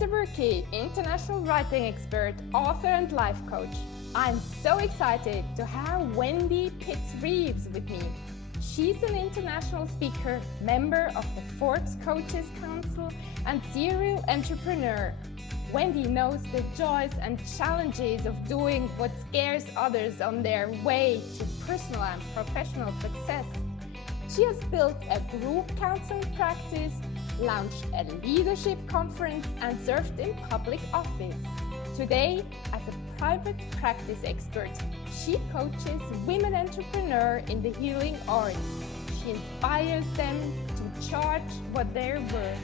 Esther Buerki, international writing expert, author and life coach. I'm so excited to have Wendy Pitts Reeves with me. She's an international speaker, member of the Forbes Coaches Council, and serial entrepreneur. Wendy knows the joys and challenges of doing what scares others on their way to personal and professional success. She has built a group counseling practice, launched a leadership conference, and served in public office. Today, as a private practice expert, she coaches women entrepreneurs in the healing arts. She inspires them to charge what they're worth,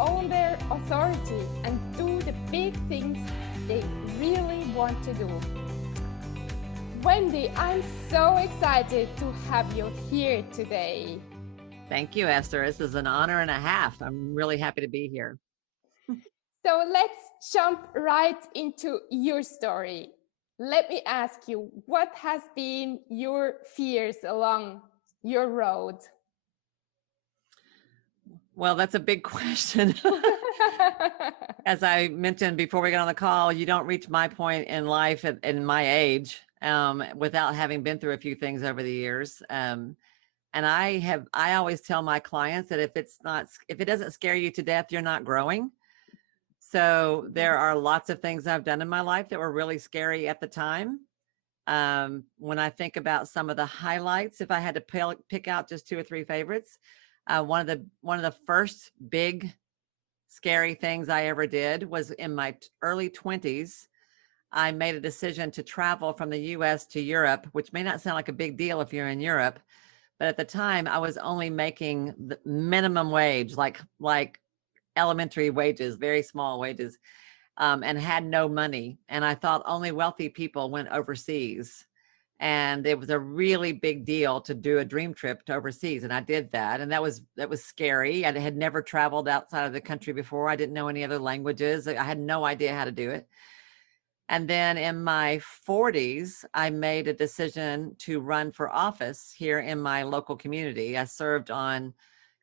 own their authority, and do the big things they really want to do. Wendy, I'm so excited to have you here today. Thank you, Esther. This is an honor and a half. I'm really happy to be here. So let's jump right into your story. Let me ask you, what has been your fears along your road? Well, that's a big question. As I mentioned before we got on the call, you don't reach my point in life at my age without having been through a few things over the years. And I always tell my clients that if it doesn't scare you to death, you're not growing. So there are lots of things I've done in my life that were really scary at the time. When I think about some of the highlights, if I had to pick out just two or three favorites, one of the first big scary things I ever did was in my early 20s. I made a decision to travel from the US to Europe, which may not sound like a big deal if you're in Europe. But at the time, I was only making the minimum wage, like elementary wages, very small wages, and had no money. And I thought only wealthy people went overseas. And it was a really big deal to do a dream trip to overseas. And I did that. And that was scary. I had never traveled outside of the country before. I didn't know any other languages. I had no idea how to do it. And then in my 40s, I made a decision to run for office here in my local community. I served on,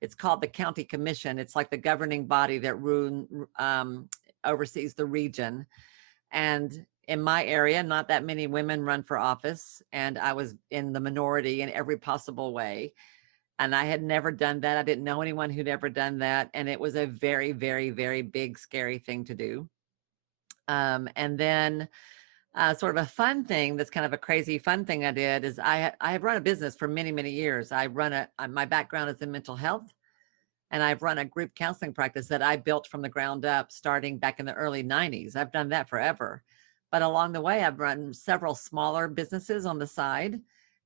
it's called the county commission. It's like the governing body that oversees the region. And in my area, not that many women run for office. And I was in the minority in every possible way. And I had never done that. I didn't know anyone who'd ever done that. And it was a very, very, very big, scary thing to do. And then sort of a fun thing, that's kind of a crazy fun thing I did is I have run a business for many, many years. My background is in mental health, and I've run a group counseling practice that I built from the ground up starting back in the early 90s. I've done that forever. But along the way, I've run several smaller businesses on the side.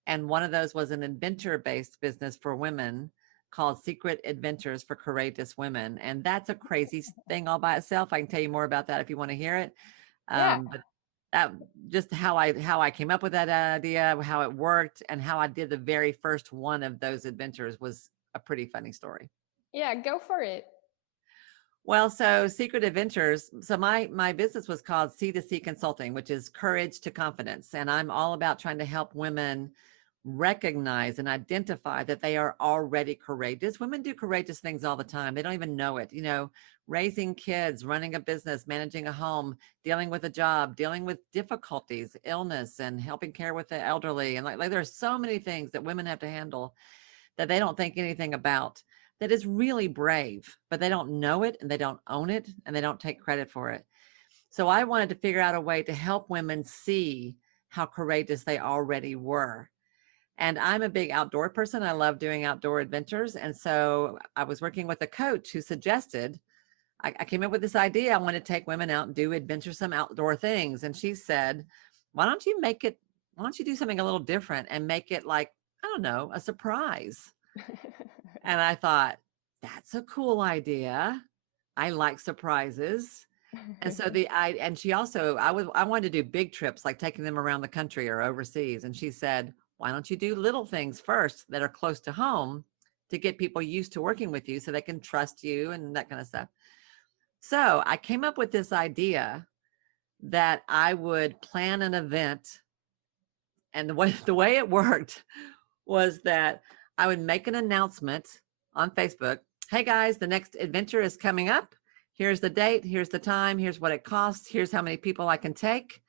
And one of those was an adventure-based business for women called Secret Adventures for Courageous Women. And that's a crazy thing all by itself. I can tell you more about that if you want to hear it. But that just how I came up with that idea, how it worked, and how I did the very first one of those adventures was a pretty funny story. Yeah, go for it. Well, so Secret Adventures. So my business was called C2C Consulting, which is courage to confidence. And I'm all about trying to help women recognize and identify that they are already courageous. Women do courageous things all the time. They don't even know it. You know, raising kids, running a business, managing a home, dealing with a job, dealing with difficulties, illness, and helping care with the elderly. And like there are so many things that women have to handle that they don't think anything about. That is really brave, but they don't know it, and they don't own it, and they don't take credit for it. So I wanted to figure out a way to help women see how courageous they already were. And I'm a big outdoor person. I love doing outdoor adventures. And so I was working with a coach who suggested, I came up with this idea. I want to take women out and do adventuresome outdoor things. And she said, why don't you do something a little different and make it like, I don't know, a surprise. And I thought, that's a cool idea. I like surprises. And so I wanted to do big trips, like taking them around the country or overseas. And she said, why don't you do little things first that are close to home to get people used to working with you so they can trust you and that kind of stuff. So I came up with this idea that I would plan an event. And the way it worked was that I would make an announcement on Facebook. Hey guys, the next adventure is coming up. Here's the date, here's the time, here's what it costs, here's how many people I can take.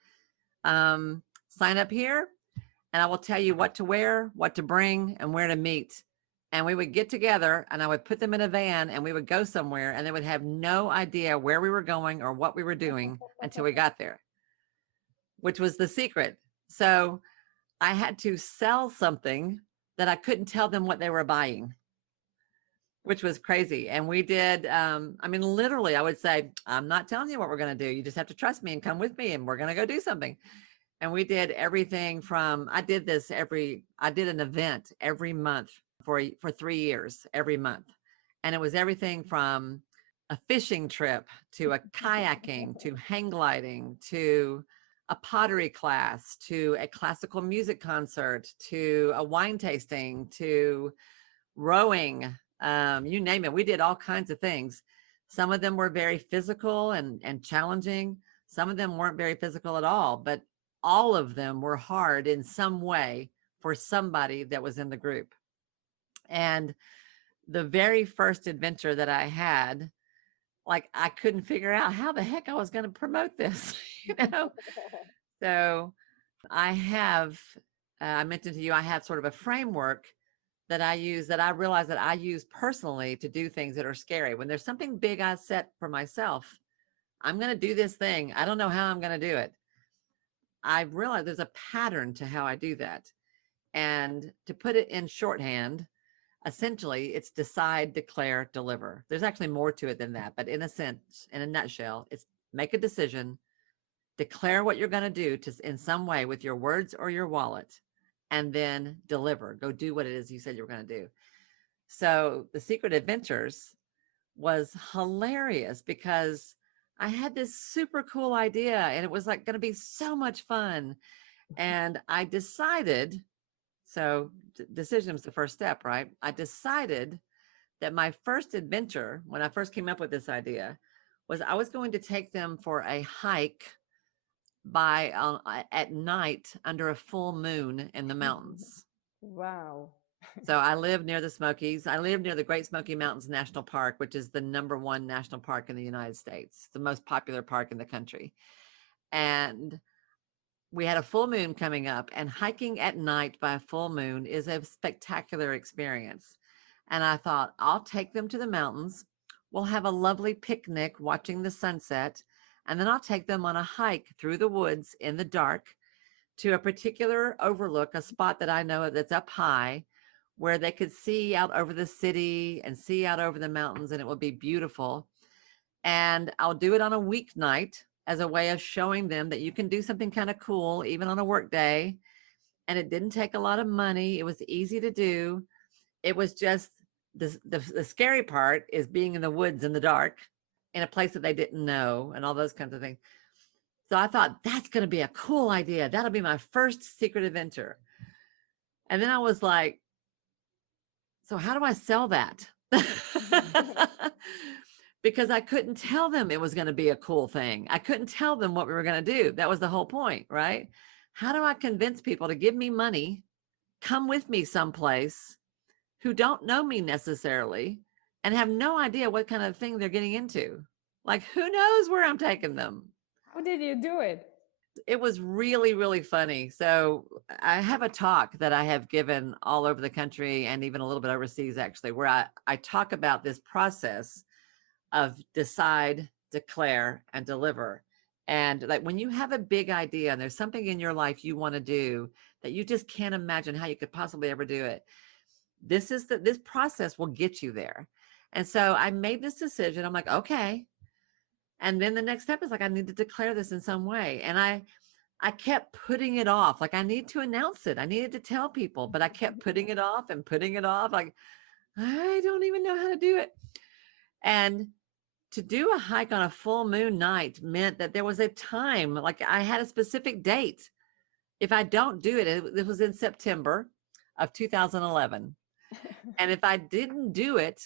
Sign up here, and I will tell you what to wear, what to bring, and where to meet. And we would get together, and I would put them in a van, and we would go somewhere, and they would have no idea where we were going or what we were doing until we got there, which was the secret. So I had to sell something that I couldn't tell them what they were buying, which was crazy. And we did, literally, I would say, I'm not telling you what we're going to do. You just have to trust me and come with me, and we're going to go do something. And we did everything from, I did an event every month for 3 years, every month. And it was everything from a fishing trip to a kayaking, to hang gliding, to a pottery class, to a classical music concert, to a wine tasting, to rowing, you name it. We did all kinds of things. Some of them were very physical and challenging. Some of them weren't very physical at all, but all of them were hard in some way for somebody that was in the group. And the very first adventure that I had, like, I couldn't figure out how the heck I was going to promote this, So I have, I mentioned to you, I have sort of a framework that I use, that I realize that I use personally to do things that are scary. When there's something big I set for myself, I'm going to do this thing. I don't know how I'm going to do it. I realize there's a pattern to how I do that. And to put it in shorthand, essentially it's decide, declare, deliver. There's actually more to it than that, but in a sense, in a nutshell, it's make a decision, declare what you're going to do in some way with your words or your wallet, and then deliver. Go do what it is you said you were going to do. So the Secret Adventures was hilarious because I had this super cool idea, and it was like going to be so much fun. And I decided, so decision was the first step, right? I decided that my first adventure, when I first came up with this idea, was I was going to take them for a hike at night under a full moon in the mountains. Wow. So I live near the Smokies. I live near the Great Smoky Mountains National Park, which is the #1 national park in the United States, the most popular park in the country. And we had a full moon coming up, and hiking at night by a full moon is a spectacular experience. And I thought, I'll take them to the mountains. We'll have a lovely picnic watching the sunset. And then I'll take them on a hike through the woods in the dark to a particular overlook, a spot that I know that's up high, where they could see out over the city and see out over the mountains, and it will be beautiful. And I'll do it on a weeknight as a way of showing them that you can do something kind of cool, even on a work day. And it didn't take a lot of money. It was easy to do. It was just the scary part is being in the woods in the dark in a place that they didn't know and all those kinds of things. So I thought, that's going to be a cool idea. That'll be my first secret adventure. And then I was like, so how do I sell that? Because I couldn't tell them it was going to be a cool thing. I couldn't tell them what we were going to do. That was the whole point, right? How do I convince people to give me money, come with me someplace, who don't know me necessarily and have no idea what kind of thing they're getting into? Like, who knows where I'm taking them? How did you do it? It was really, really funny. So I have a talk that I have given all over the country and even a little bit overseas, actually, where I talk about this process of decide, declare, and deliver. And like, when you have a big idea and there's something in your life you want to do that you just can't imagine how you could possibly ever do it, this process will get you there. And so I made this decision. I'm like, okay. And then the next step is like, I need to declare this in some way. And I kept putting it off. Like, I need to announce it. I needed to tell people, but I kept putting it off and putting it off. Like, I don't even know how to do it. And to do a hike on a full moon night meant that there was a time, like I had a specific date. If I don't do it, it was in September of 2011. And if I didn't do it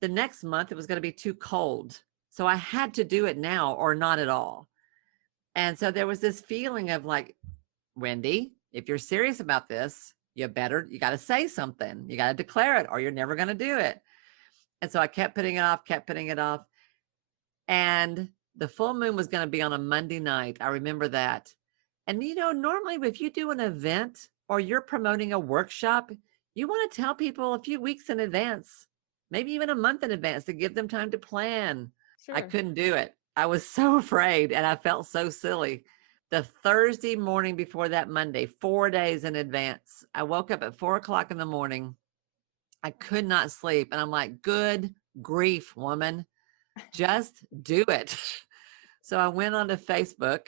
the next month, it was going to be too cold. So I had to do it now or not at all. And so there was this feeling of like, Wendy, if you're serious about this, you got to say something. You got to declare it or you're never going to do it. And so I kept putting it off. And the full moon was going to be on a Monday night. I remember that. And, normally if you do an event or you're promoting a workshop, you want to tell people a few weeks in advance, maybe even a month in advance, to give them time to plan. I Sure. couldn't do it. I was so afraid and I felt so silly. The Thursday morning before that Monday, 4 days in advance, I woke up at 4 o'clock in the morning. I could not sleep. And I'm like, good grief, woman, just do it. So I went onto Facebook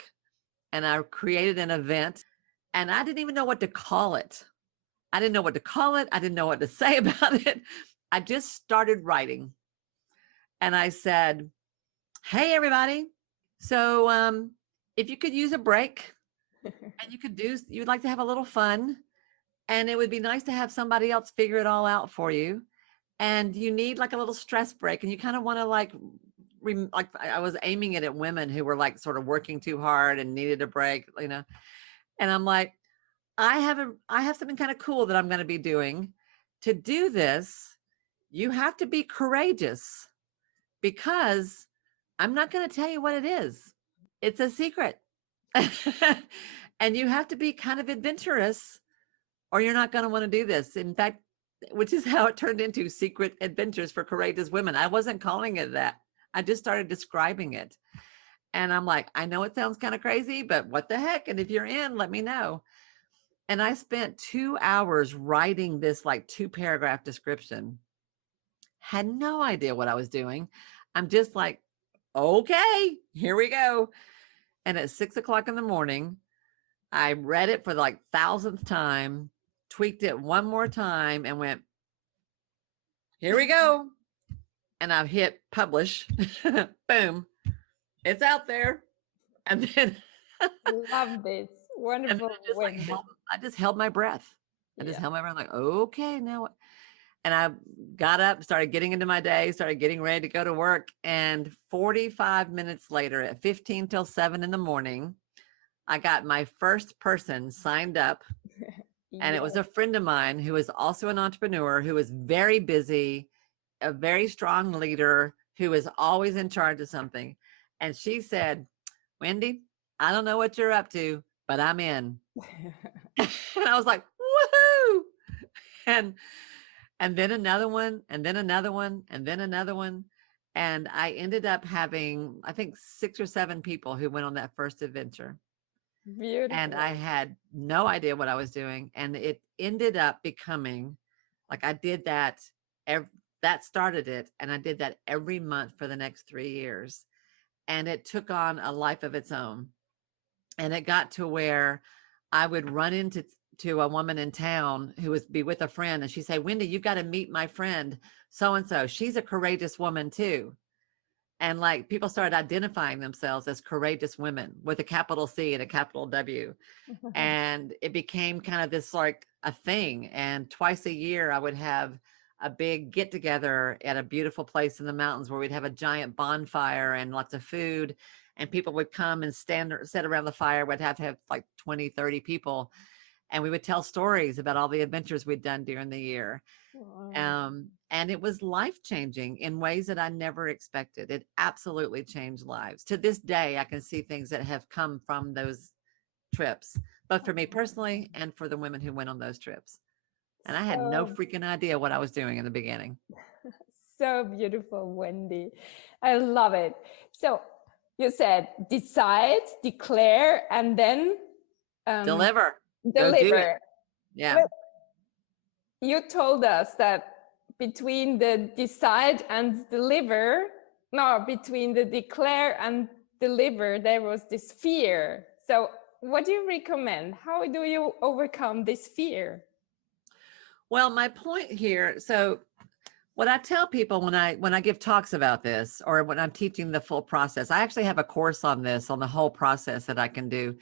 and I created an event, and I didn't even know what to call it. I didn't know what to call it. I didn't know what to say about it. I just started writing and I said, hey, everybody. So if you could use a break and you'd like to have a little fun, and it would be nice to have somebody else figure it all out for you. And you need like a little stress break, and you kind of want to like I was aiming it at women who were like sort of working too hard and needed a break. And I'm like, I have something kind of cool that I'm going to be doing. To do this, you have to be courageous, because I'm not going to tell you what it is. It's a secret. And you have to be kind of adventurous, or you're not going to want to do this. In fact, which is how it turned into Secret Adventures for Courageous Women. I wasn't calling it that. I just started describing it. And I'm like, I know it sounds kind of crazy, but what the heck? And if you're in, let me know. And I spent 2 hours writing this like 2-paragraph description. Had no idea what I was doing. I'm just like, okay, here we go. And at 6 o'clock in the morning, I read it for the like 1,000th time, tweaked it one more time, and went, here we go. And I've hit publish. Boom. It's out there. And then Love this. and then Wonderful, Wendy. I just held my breath. I just held my breath, like, okay, now what? And I got up, started getting into my day, started getting ready to go to work. And 45 minutes later, at 15 till 7 in the morning, I got my first person signed up. And it was a friend of mine who is also an entrepreneur, who is very busy, a very strong leader, who is always in charge of something. And she said, Wendy, I don't know what you're up to, but I'm in. And I was like, woohoo. And then another one, and then another one, and then another one. And I ended up having, I think, 6 or 7 people who went on that first adventure. Beautiful. And I had no idea what I was doing. And it ended up becoming like, I did that. That started it. And I did that every month for the next 3 years. And it took on a life of its own. And it got to where I would run into a woman in town who would be with a friend, and she'd say, Wendy, you've got to meet my friend so-and-so. She's a courageous woman too. And like, people started identifying themselves as courageous women with a capital C and a capital W. And it became kind of this like a thing. And twice a year I would have a big get together at a beautiful place in the mountains where we'd have a giant bonfire and lots of food, and people would come and sit around the fire. We'd have to have like 20, 30 people. And we would tell stories about all the adventures we'd done during the year. Wow. And it was life-changing in ways that I never expected. It absolutely changed lives. To this day, I can see things that have come from those trips, both for me personally and for the women who went on those trips. And I had no freaking idea what I was doing in the beginning. So beautiful, Wendy. I love it. So you said decide, declare, and then Deliver. Go do it. deliver. Yeah. But you told us that between the decide and deliver, no, between the declare and deliver, there was this fear. So what do you recommend? How do you overcome this fear? Well, my point here, so what I tell people when I give talks about this, or when I'm teaching the full process, I actually have a course on this, on the whole process that I can do.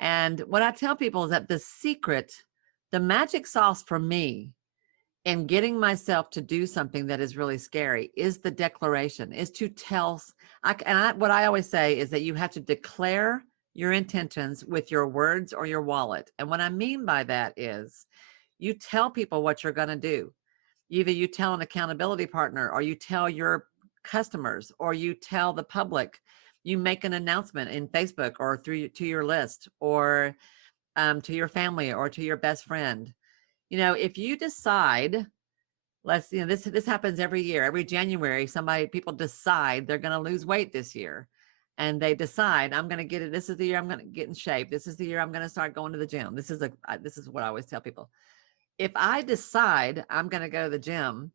And what I tell people is that the secret, the magic sauce for me in getting myself to do something that is really scary is the declaration, is to tell. What I always say is that you have to declare your intentions with your words or your wallet. And what I mean by that is you tell people what you're going to do. Either you tell an accountability partner, or you tell your customers, or you tell the public, you make an announcement in Facebook or through to your list, or to your family or to your best friend. If you decide, this happens every year, every January, people decide they're going to lose weight this year. And they decide, I'm going to get it. This is the year I'm going to get in shape. This is the year I'm going to start going to the gym. This is what I always tell people. If I decide I'm going to go to the gym,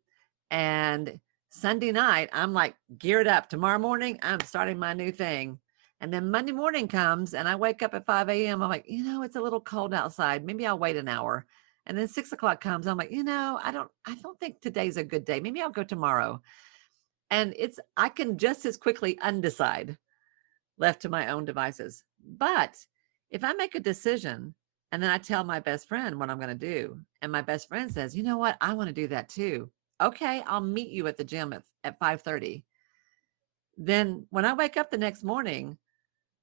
and Sunday night, I'm like geared up, tomorrow morning, I'm starting my new thing. And then Monday morning comes and I wake up at 5 a.m. I'm like, it's a little cold outside. Maybe I'll wait an hour. And then 6 o'clock comes. I'm like, I don't think today's a good day. Maybe I'll go tomorrow. And I can just as quickly undecide, left to my own devices. But if I make a decision and then I tell my best friend what I'm going to do, and my best friend says, you know what, I want to do that too. Okay, I'll meet you at the gym at 5:30. Then when I wake up the next morning,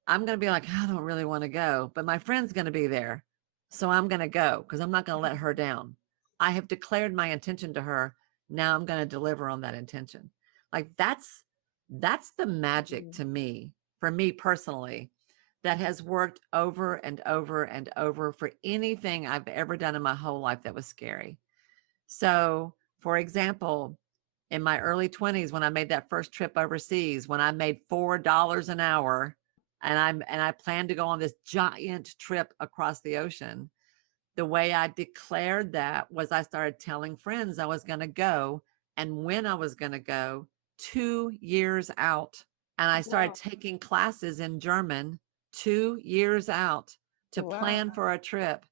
I'm going to be like, I don't really want to go, but my friend's going to be there. So I'm going to go because I'm not going to let her down. I have declared my intention to her. Now I'm going to deliver on that intention. Like that's the magic to me, for me personally, that has worked over and over and over for anything I've ever done in my whole life that was scary. So, for example, in my early 20s, when I made that first trip overseas, when I made $4 an hour, and I planned to go on this giant trip across the ocean, the way I declared that was I started telling friends I was going to go and when I was going to go 2 years out. And I started taking classes in German 2 years out to plan for a trip.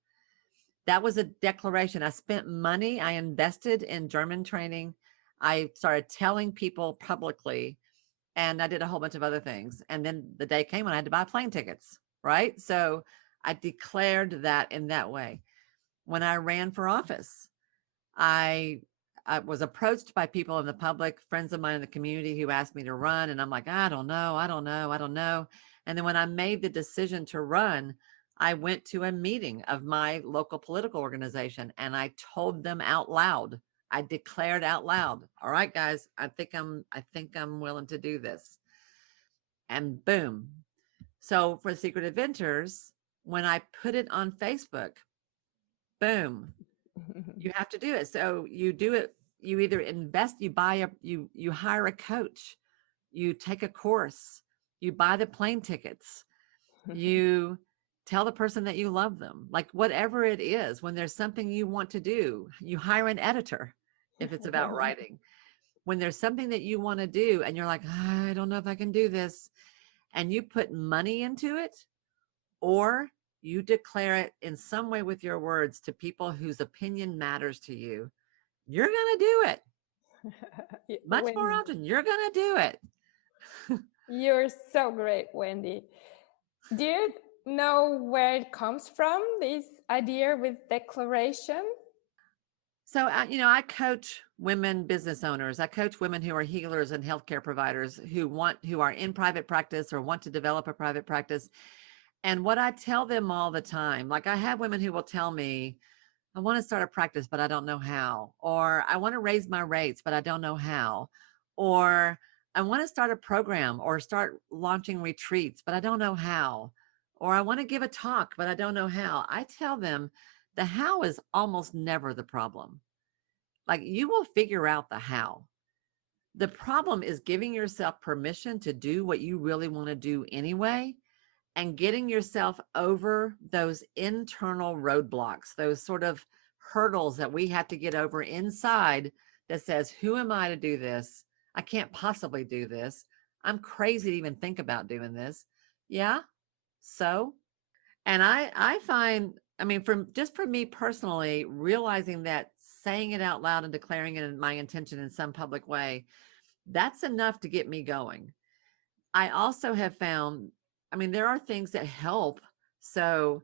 That was a declaration. I spent money. I invested in German training. I started telling people publicly, and I did a whole bunch of other things. And then the day came when I had to buy plane tickets, right? So I declared that in that way. When I ran for office, I was approached by people in the public, friends of mine in the community, who asked me to run. And I'm like, I don't know. And then when I made the decision to run, I went to a meeting of my local political organization and I told them out loud. I declared out loud, all right, guys, I think I'm willing to do this. And boom. So for Secret Adventures, when I put it on Facebook, boom, you have to do it. So you do it. You either invest, you hire a coach, you take a course, you buy the plane tickets, you tell the person that you love them, like whatever it is. When there's something you want to do, you hire an editor if it's about writing. When there's something that you want to do and you're like, I don't know if I can do this, and you put money into it, or you declare it in some way with your words to people whose opinion matters to you, you're going to do it. Much more often, you're going to do it. You're so great, Wendy. Do you know where it comes from, this idea with declaration? So, I coach women business owners. I coach women who are healers and healthcare providers who are in private practice or want to develop a private practice. And what I tell them all the time, like I have women who will tell me, I want to start a practice, but I don't know how. Or I want to raise my rates, but I don't know how. Or I want to start a program or start launching retreats, but I don't know how. Or I want to give a talk, but I don't know how. I tell them the how is almost never the problem. Like you will figure out the how. The problem is giving yourself permission to do what you really want to do anyway, and getting yourself over those internal roadblocks, those sort of hurdles that we have to get over inside that says, who am I to do this? I can't possibly do this. I'm crazy to even think about doing this. Yeah. So, and I find, for me personally, realizing that saying it out loud and declaring it in my intention in some public way, that's enough to get me going. I also have found, there are things that help. So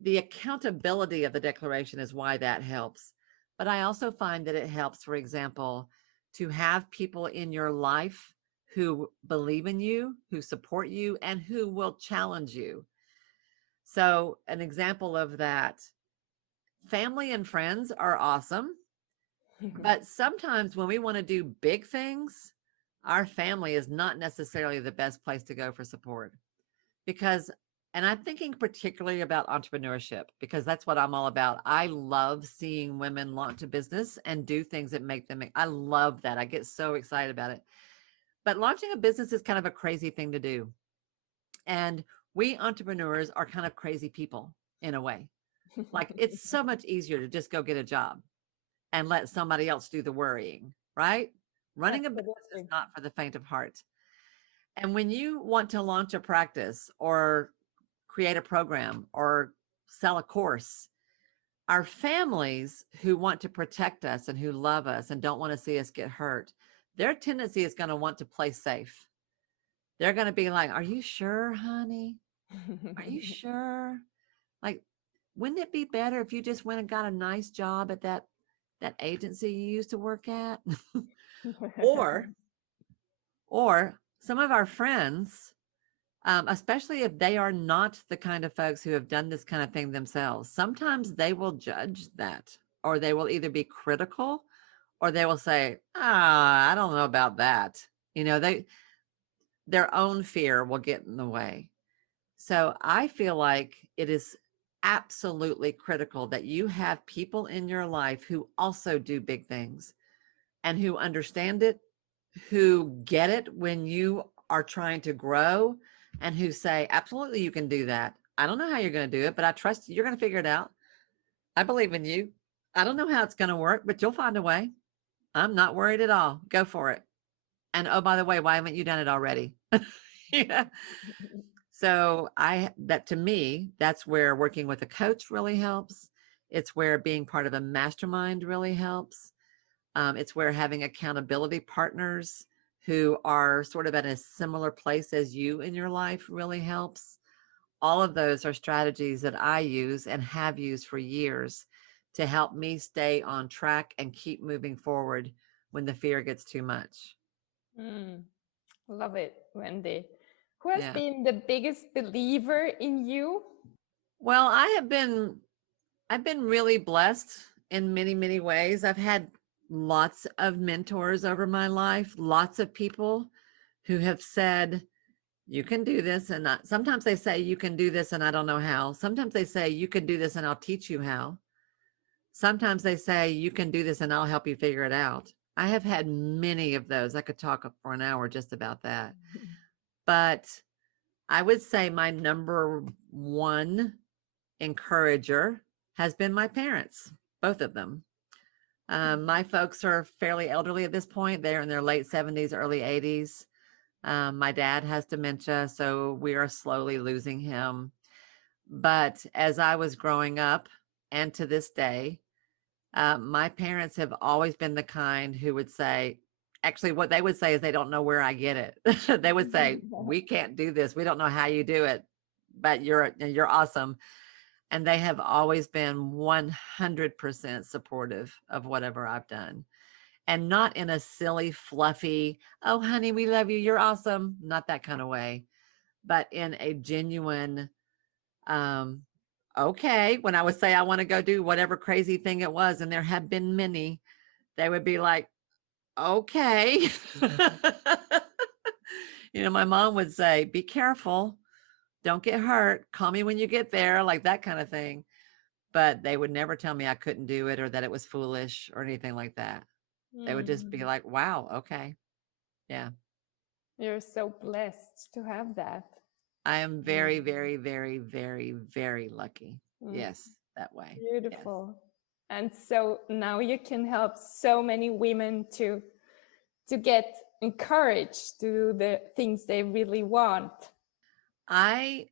the accountability of the declaration is why that helps. But I also find that it helps, for example, to have people in your life who believe in you, who support you, and who will challenge you. So an example of that, family and friends are awesome. But sometimes when we want to do big things, our family is not necessarily the best place to go for support because, and I'm thinking particularly about entrepreneurship because that's what I'm all about. I love seeing women launch a business and do things that make them, I love that. I get so excited about it. But launching a business is kind of a crazy thing to do. And we entrepreneurs are kind of crazy people in a way. Like it's so much easier to just go get a job and let somebody else do the worrying, right? Running a business is Absolutely. not for the faint of heart. And when you want to launch a practice or create a program or sell a course, our families who want to protect us and who love us and don't want to see us get hurt, their tendency is going to want to play safe. They're going to be like, "Are you sure, honey? Are you sure? Like, wouldn't it be better if you just went and got a nice job at that agency you used to work at?" or or some of our friends, especially if they are not the kind of folks who have done this kind of thing themselves, sometimes they will judge that, or they will either be critical, or they will say, "Ah, I don't know about that." You know, their own fear will get in the way. So I feel like it is absolutely critical that you have people in your life who also do big things and who understand it, who get it when you are trying to grow, and who say, absolutely, you can do that. I don't know how you're going to do it, but I trust you're going to figure it out. I believe in you. I don't know how it's going to work, but you'll find a way. I'm not worried at all. Go for it. And oh, by the way, why haven't you done it already? Yeah. So that to me, that's where working with a coach really helps. It's where being part of a mastermind really helps. It's where having accountability partners who are sort of at a similar place as you in your life really helps. All of those are strategies that I use and have used for years to help me stay on track and keep moving forward when the fear gets too much. Mm, love it, Wendy. Who has Yeah. been the biggest believer in you? Well, I've been really blessed in many, many ways. I've had lots of mentors over my life, lots of people who have said, you can do this. And sometimes they say, you can do this and I don't know how. Sometimes they say, you can do this and I'll teach you how. Sometimes they say, you can do this and I'll help you figure it out. I have had many of those. I could talk for an hour just about that. But I would say my number one encourager has been my parents, both of them. My folks are fairly elderly at this point. They're in their late 70s, early 80s. My dad has dementia, so we are slowly losing him. But as I was growing up, and to this day, my parents have always been the kind who would say, actually, what they would say is they don't know where I get it. They would say, "We can't do this. We don't know how you do it, but you're awesome." And they have always been 100% supportive of whatever I've done, and not in a silly, fluffy, "Oh, honey, we love you. You're awesome." Not that kind of way, but in a genuine, um, okay. When I would say I want to go do whatever crazy thing it was, and there have been many, they would be like, okay. My mom would say, "Be careful. Don't get hurt. Call me when you get there," like that kind of thing. But they would never tell me I couldn't do it or that it was foolish or anything like that. They would just be Mm, like, "Wow, okay. Yeah." you're so blessed to have that. I am Mm, very, very, very, very, very lucky. mm, Yes, that way. Yes. beautiful. And so now you can help so many women to get encouraged to do the things they really want. I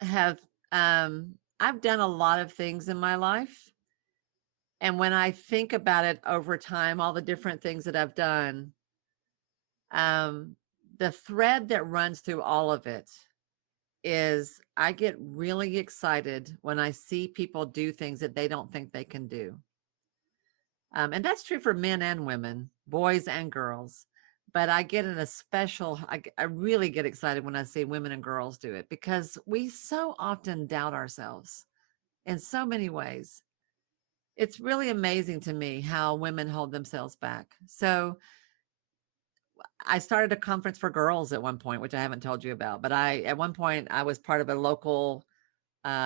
have I've done a lot of things in my life. And when I think about it over time, all the different things that I've done, um, the thread that runs through all of it is I get really excited when I see people do things that they don't think they can do. And that's true for men and women, boys and girls. But I get in a special, I really get excited when I see women and girls do it because we so often doubt ourselves in so many ways. It's really amazing to me how women hold themselves back. So I started a conference for girls at one point, which I haven't told you about. But at one point, I was part of a local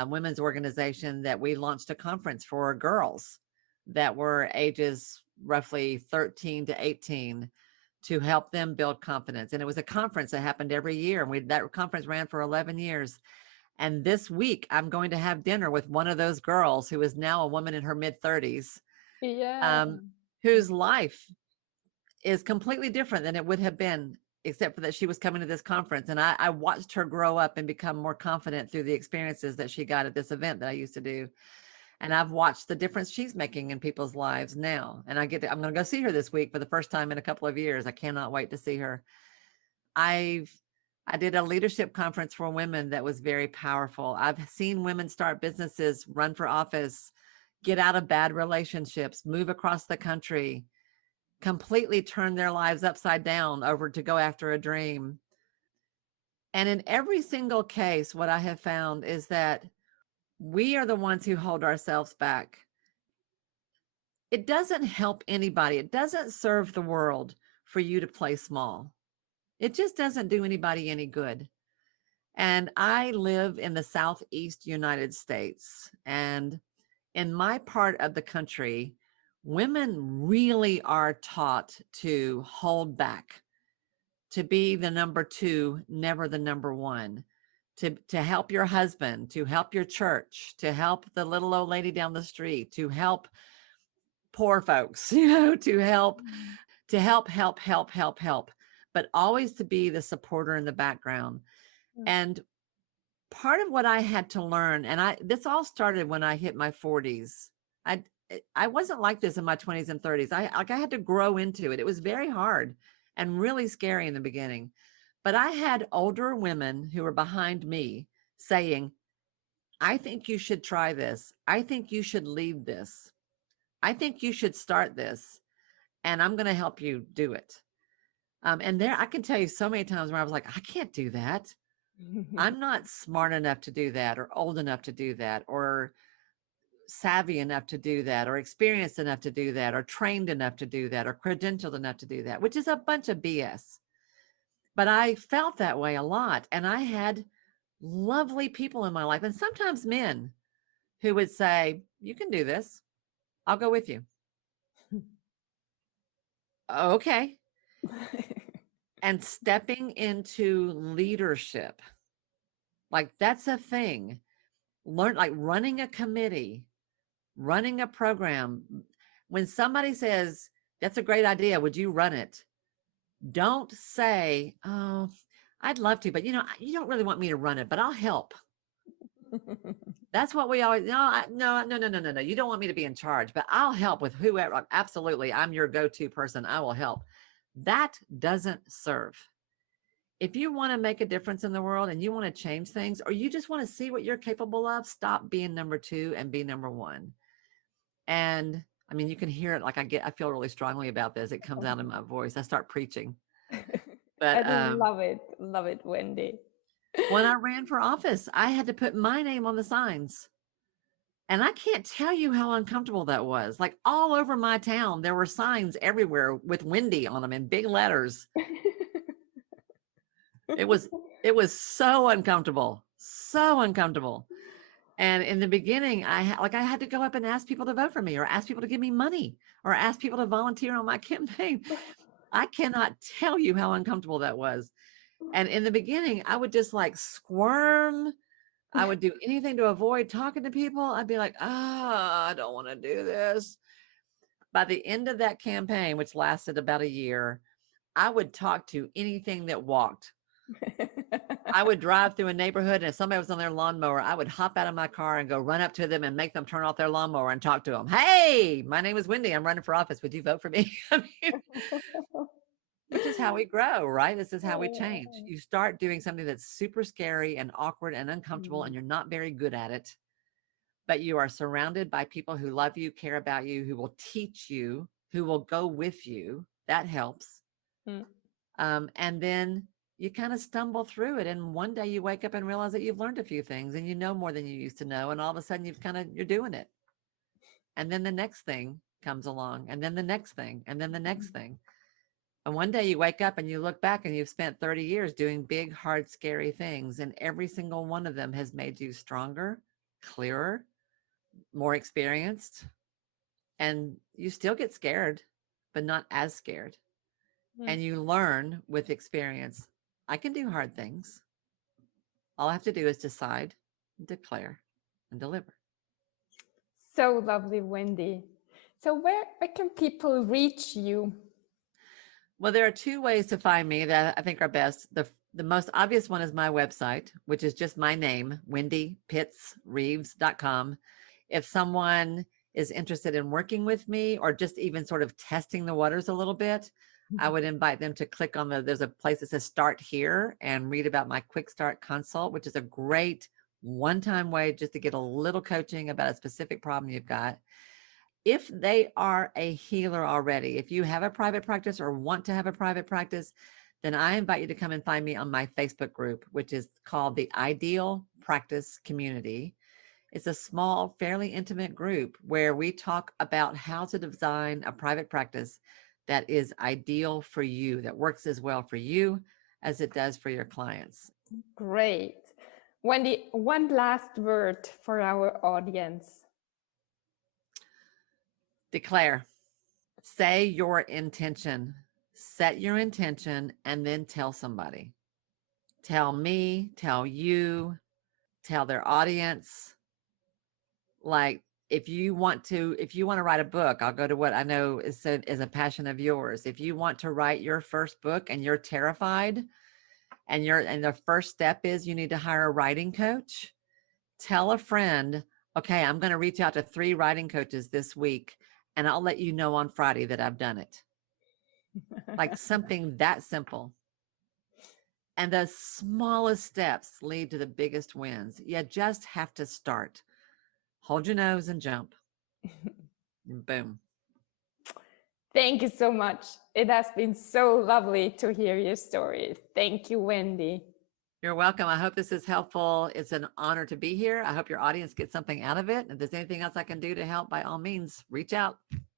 women's organization that we launched a conference for girls that were ages roughly 13 to 18 to help them build confidence. And it was a conference that happened every year. And that conference ran for 11 years. And this week, I'm going to have dinner with one of those girls who is now a woman in her mid 30s, Yeah. whose life is completely different than it would have been, except for that she was coming to this conference. And I watched her grow up and become more confident through the experiences that she got at this event that I used to do. And I've watched the difference she's making in people's lives now. And I'm going to go see her this week for the first time in a couple of years. I cannot wait to see her. I did a leadership conference for women that was very powerful. I've seen women start businesses, run for office, get out of bad relationships, move across the country, completely turn their lives upside down over to go after a dream. And in every single case, what I have found is that we are the ones who hold ourselves back. It doesn't help anybody. It doesn't serve the world for you to play small. It just doesn't do anybody any good. And I live in the Southeast United States. And in my part of the country, women really are taught to hold back, to be the number two, never the number one, to help your husband, to help your church, to help the little old lady down the street, to help poor folks, to help, help, but always to be the supporter in the background. And part of what I had to learn, and this all started when I hit my 40s. I wasn't like this in my 20s and 30s. I had to grow into it. It was very hard and really scary in the beginning. But I had older women who were behind me saying, I think you should try this. I think you should lead this. I think you should start this. And I'm going to help you do it. And there, I can tell you so many times where I was like, I can't do that. I'm not smart enough to do that, or old enough to do that, or savvy enough to do that, or experienced enough to do that, or trained enough to do that, or credentialed enough to do that, which is a bunch of BS. But I felt that way a lot. And I had lovely people in my life, and sometimes men, who would say, you can do this. I'll go with you. Okay. And stepping into leadership, like that's a thing. Learn, like running a committee, running a program. When somebody says, that's a great idea, would you run it? Don't say, oh, I'd love to, but you don't really want me to run it, but I'll help. That's what we always, no. You don't want me to be in charge, but I'll help with whoever. Absolutely. I'm your go-to person. I will help. That doesn't serve. If you want to make a difference in the world and you want to change things, or you just want to see what you're capable of, stop being number two and be number one. And I mean, you can hear it. Like I feel really strongly about this. It comes out in my voice. I start preaching. But I love it, Wendy. When I ran for office, I had to put my name on the signs. And I can't tell you how uncomfortable that was. Like all over my town, there were signs everywhere with Wendy on them in big letters. It was so uncomfortable, so uncomfortable. And in the beginning, I had to go up and ask people to vote for me, or ask people to give me money, or ask people to volunteer on my campaign. I cannot tell you how uncomfortable that was. And in the beginning, I would just like squirm. I would do anything to avoid talking to people. I'd be like, I don't want to do this. By the end of that campaign, which lasted about a year, I would talk to anything that walked. I would drive through a neighborhood, and if somebody was on their lawnmower, I would hop out of my car and go run up to them and make them turn off their lawnmower and talk to them. Hey, my name is Wendy. I'm running for office. Would you vote for me? I mean, which is how we grow, right? This is how we change. You start doing something that's super scary and awkward and uncomfortable, and you're not very good at it, but you are surrounded by people who love you, care about you, who will teach you, who will go with you. That helps. And then you kind of stumble through it. And one day you wake up and realize that you've learned a few things and you know more than you used to know. And all of a sudden you're doing it. And then the next thing comes along, and then the next thing, and then the next thing. And one day you wake up and you look back and you've spent 30 years doing big, hard, scary things. And every single one of them has made you stronger, clearer, more experienced. And you still get scared, but not as scared. And you learn with experience. I can do hard things. All I have to do is decide, declare, and deliver. So lovely, Wendy. So where can people reach you? Well, there are two ways to find me that I think are best. The most obvious one is my website, which is just my name, wendypittsreeves.com. If someone is interested in working with me or just even sort of testing the waters a little bit, I would invite them to click on there's a place that says start here and read about my quick start consult, which is a great one-time way just to get a little coaching about a specific problem you've got. If they are a healer already, if you have a private practice or want to have a private practice, then I invite you to come and find me on my Facebook group, which is called the Ideal Practice Community. It's a small, fairly intimate group where we talk about how to design a private practice that is ideal for you, that works as well for you as it does for your clients. Great. Wendy, one last word for our audience. Declare. Say your intention. Set your intention and then tell somebody. Tell me, tell you, tell their audience. Like if you want to write a book, I'll go to what I know is a passion of yours. If you want to write your first book and you're terrified and the first step is you need to hire a writing coach, tell a friend, okay, I'm going to reach out to 3 writing coaches this week and I'll let you know on Friday that I've done it. Like something that simple. And the smallest steps lead to the biggest wins. You just have to start. Hold your nose and jump. And boom. Thank you so much. It has been so lovely to hear your story. Thank you, Wendy. You're welcome. I hope this is helpful. It's an honor to be here. I hope your audience gets something out of it. If there's anything else I can do to help, by all means, reach out.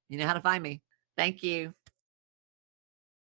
You know how to find me. Thank you.